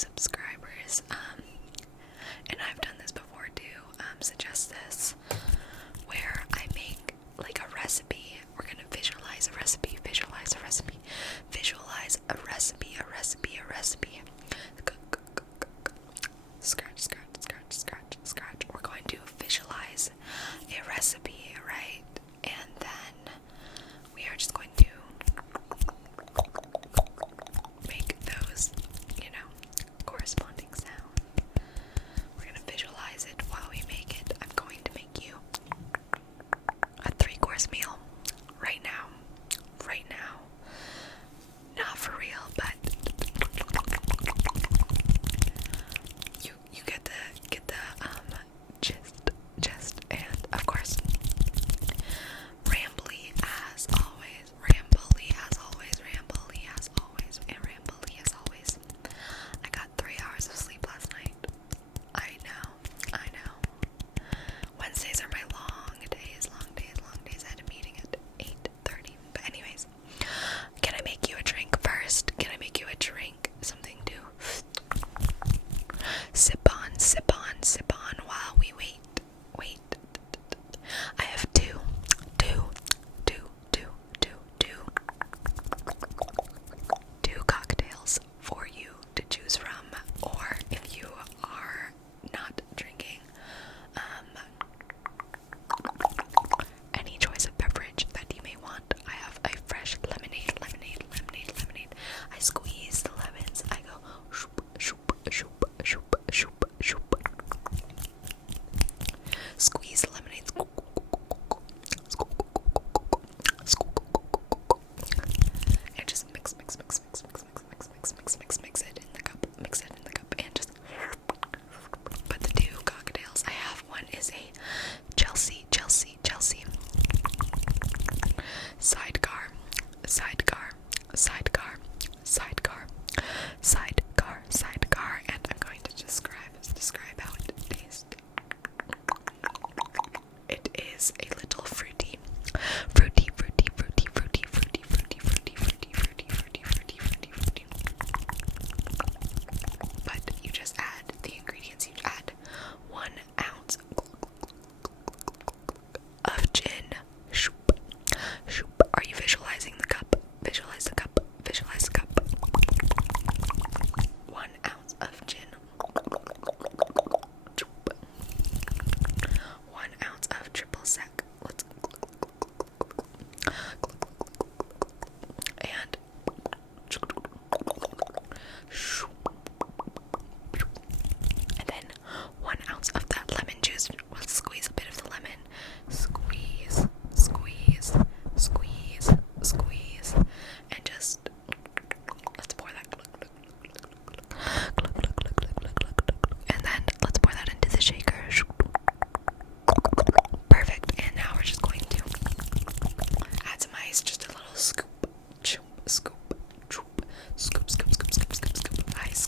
subscribers, and I've done this before too, suggest this, where I make like a recipe. We're gonna visualize a recipe, visualize a recipe, visualize a recipe, a recipe, a recipe. Scratch, scratch, scratch, scratch, scratch. We're going to visualize a recipe, right? And then we are just going to make those, you know, corresponding sound. We're going to visualize it while we make it. I'm going to make you a 3-course meal right now. Right now. Not for real, but you get the gist, and of course, rambly as always, rambly as always, rambly as always, and rambly as always. I got 3 hours of sleep last night. I know. Wednesdays are my long days. I had a meeting at 8:30. But anyways, can I make you a drink first? Can I make you a drink? Something to sip on, sip on, sip on while we wait. I have two cocktails for you to choose from, or if you are not drinking, any choice of beverage that you may want. I have a fresh lemonade. I squeeze the lemons. I go shoop, shoop, shoop, shoop, shoop, shoop. Squeeze the lemonade. And just mix it in the cup. Mix it in the cup and just put the 2 cocktails. I have one is a Chelsea. Sidecar, and I'm going to describe how it tastes. It is a little fruity. But you just add the ingredients. You add 1 ounce of gin. Shoop. Are you visualizing the cup? Visualize the cup. 1 ounce of gin. 1 ounce of triple sec. Let's and then 1 ounce of that lemon juice. Let's squeeze a bit of the lemon. Squeeze, and just let's pour that. And then let's pour that into the shaker. Perfect. And now we're just going to add some ice, just a little scoop, scoop, ice.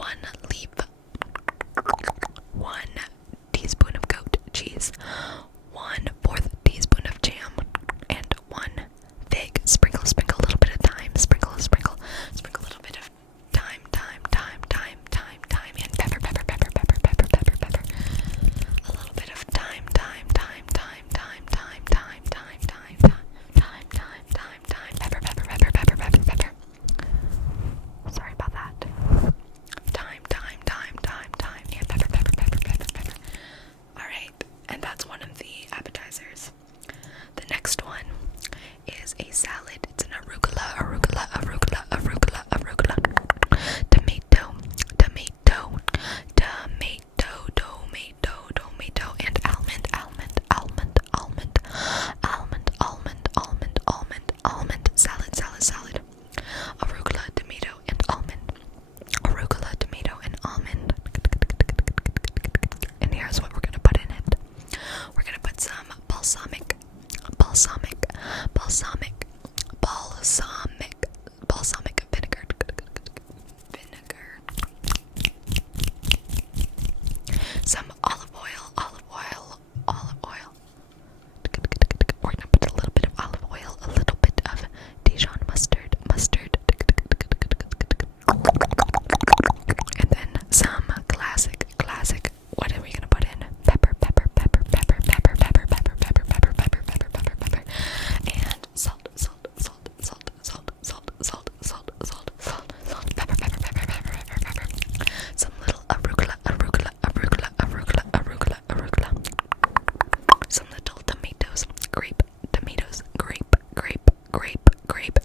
1 leaf, 1 teaspoon of goat cheese, 1/4 teaspoon of jam, and 1 fig. Sprinkle a little bit of thyme. Sprinkle a little bit of thyme, and pepper. A little bit of thyme, pepper. Sorry about that. Thyme, and pepper. Alright, and that's one of the appetizers. The next one is a salad. It's an arugula. Tomato, and almond, salad. Arugula, tomato, and almond. And here's what we're gonna put in it. We're gonna put some balsamic vinegar. Some olive oil. We're gonna put a little bit of olive oil, a little bit of Dijon mustard, and then some classic. What are we gonna put in? Pepper, and salt, pepper. Some little arugula. Some little tomatoes, grape.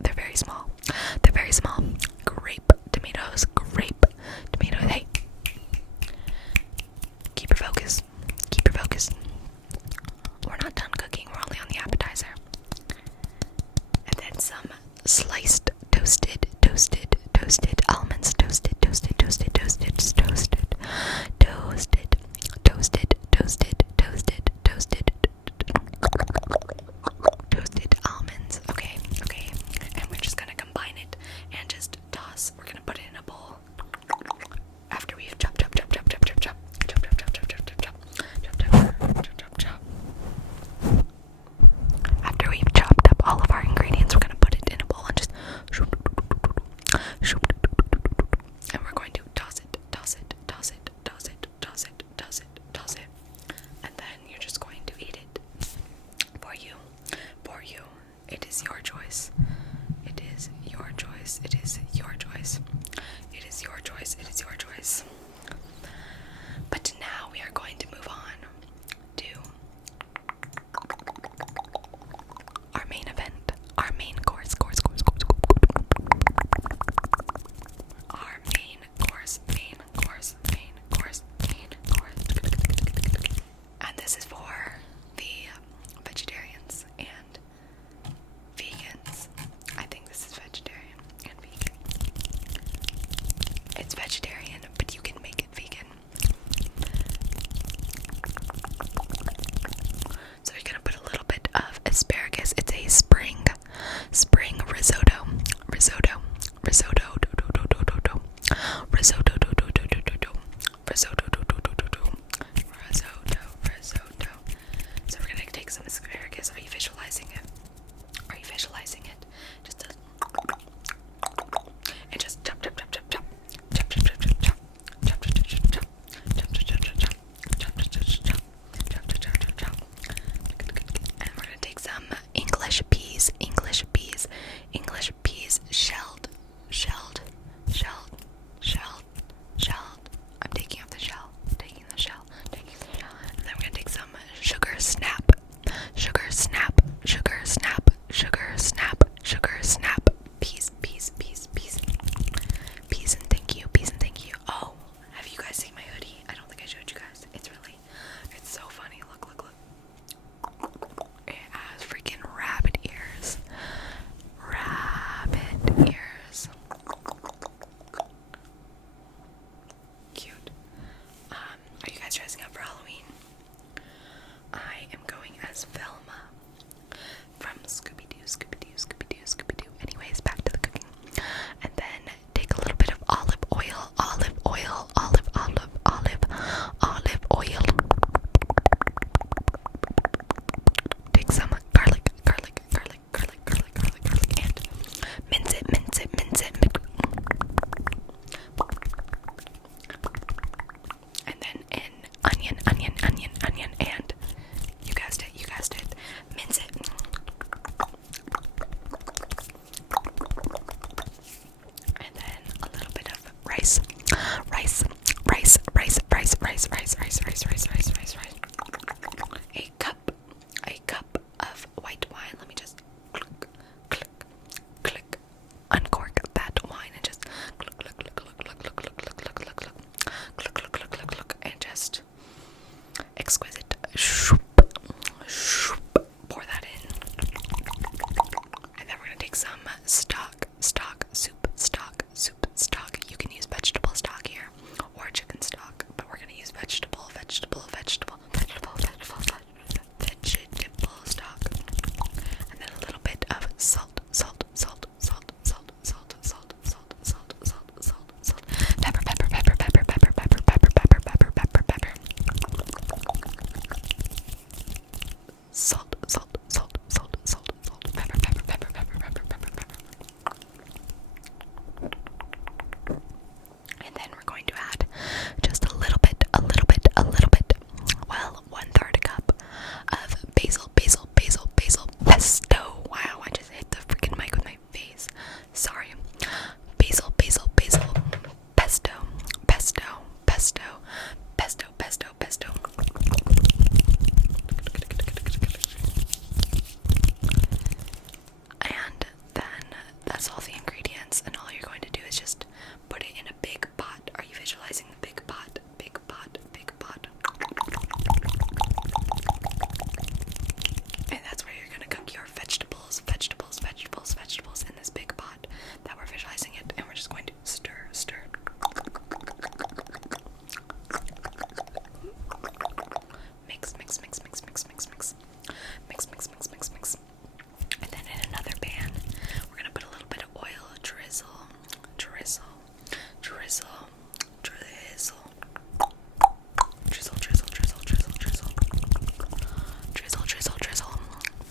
They're very small. Grape tomatoes. Hey, keep your focus. We're not done cooking. We're only on the appetizer. And then some sliced, toasted almonds. Toasted almonds. Okay. And we're just gonna combine it and just toss. We're gonna put it in a bowl. After we've chop. After we've chopped up all of our ingredients, we're gonna put it in a bowl and just and we're going to toss it. And then you're just going to eat it. For you. It is your choice. But now we are going to move on to our main event, our main course. Our main course. And this is for the vegetarians and vegans. I think this is vegetarian and vegan. It's vegetarian, but you can make it vegan. So you're gonna put a little bit of asparagus. It's a spring risotto. So we're gonna take some asparagus. Are you visualizing it? Just chop. And we're gonna take some English peas, shelled. I'm taking off the shell. exquisite. Pour that in. And then we're gonna take some stock. You can use vegetable stock here or chicken stock, but we're gonna use vegetable stock. And then a little bit of salt. Pepper. And then we're going to add just a little bit, well, 1/3 cup of basil pesto. Wow, I just hit the freaking mic with my face. Sorry. Basil pesto. And then that's all the ingredients, and all you're going to do is just put it in a big pot. Are you visualizing the big pot? Big pot. And that's where you're gonna cook your vegetables in this big pot that we're visualizing it, and we're just going to stir. Mix. And then in another pan, we're gonna put a little bit of oil, drizzle.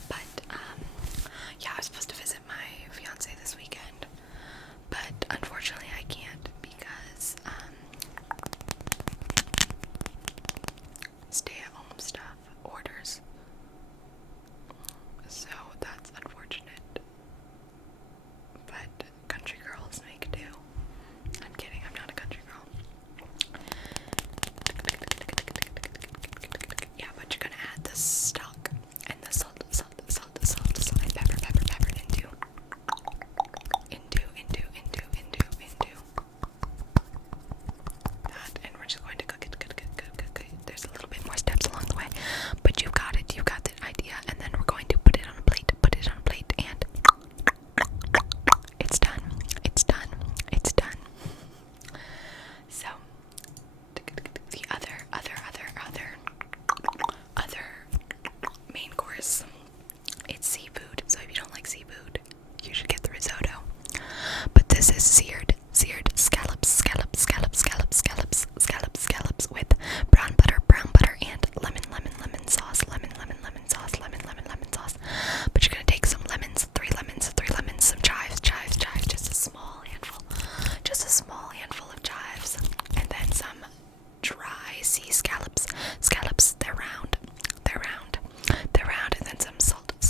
But yeah, I was supposed to visit my fiance this weekend, but unfortunately I can't because stay-at-home stuff, orders. So that's unfortunate. But country girls make do. I'm kidding, I'm not a country girl. Yeah, but you're gonna add the stock and the salt, and pepper into that, and we're just going to cook it. There's a little bit more steps along the way, but you've got the idea, and then we're going to put it on a plate, and it's done. So the other main course, it's seafood. So if you don't like seafood, you should get the risotto. But this is seared scallops with brown butter and lemon sauce. But you're gonna take some lemons, 3 lemons, some chives, just a small handful of chives, and then some dry sea scallops. They're round, and then some salt, and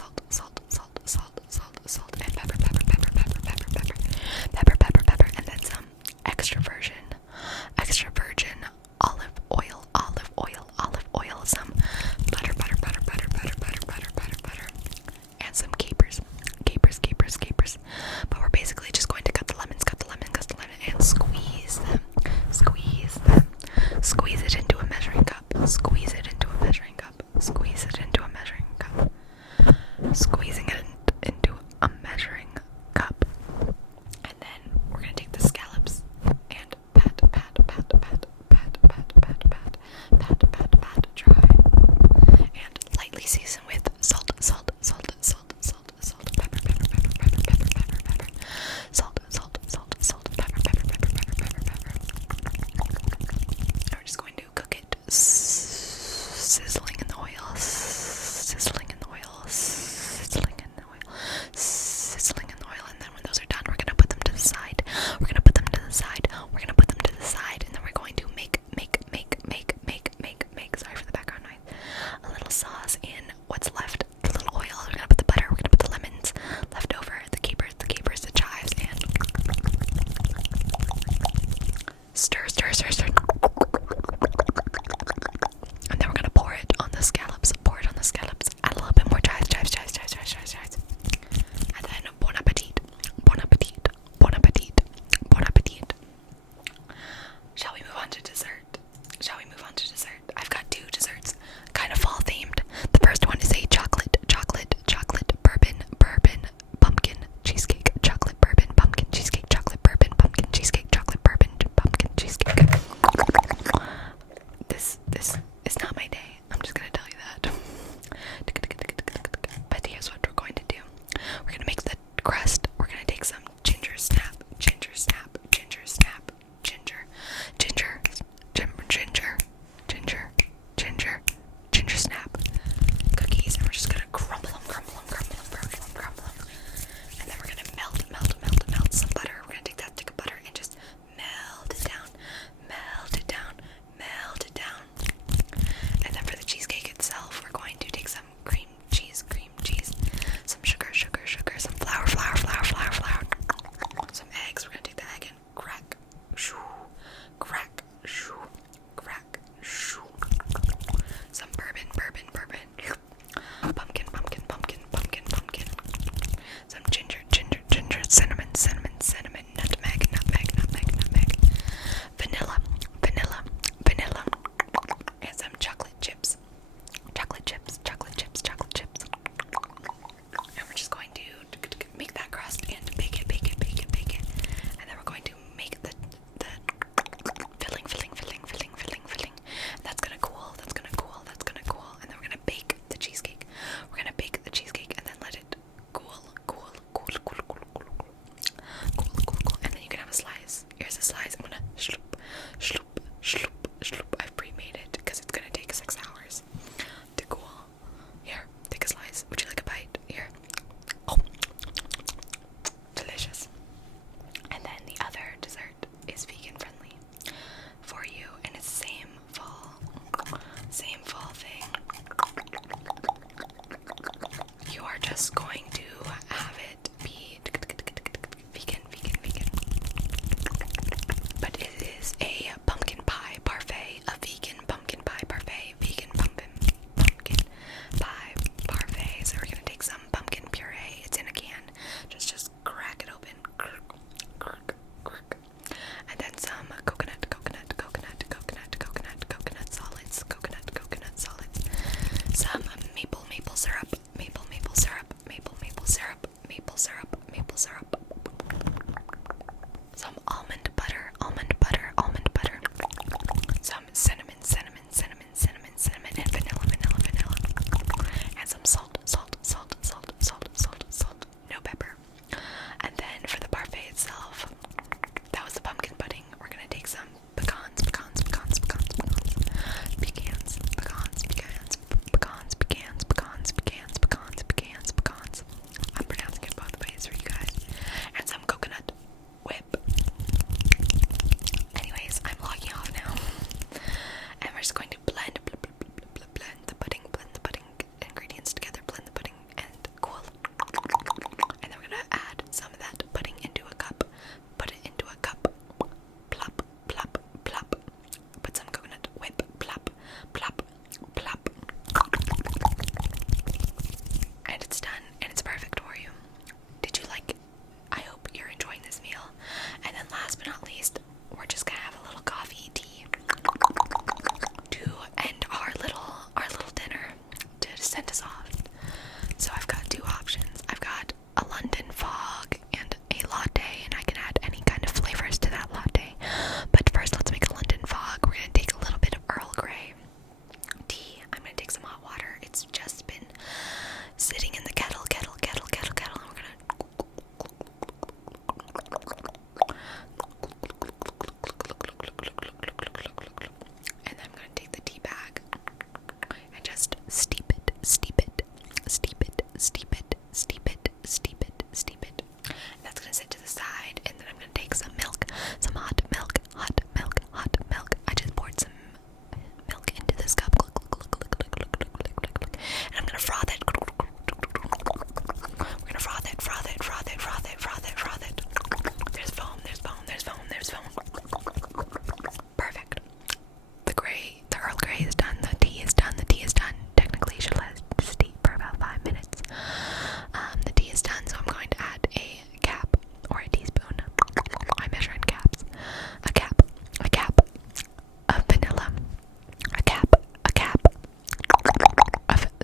pepper, and then some extra virgin olive oil, some butter, and some capers. But we're basically just going to cut the lemon, and squeeze them. Squeeze it into a measuring cup. Squeezing it into a measuring cup. And then we're gonna take the scallops and pat dry. And lightly season with salt, pepper. Salt, pepper. And we're just going to cook it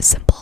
simple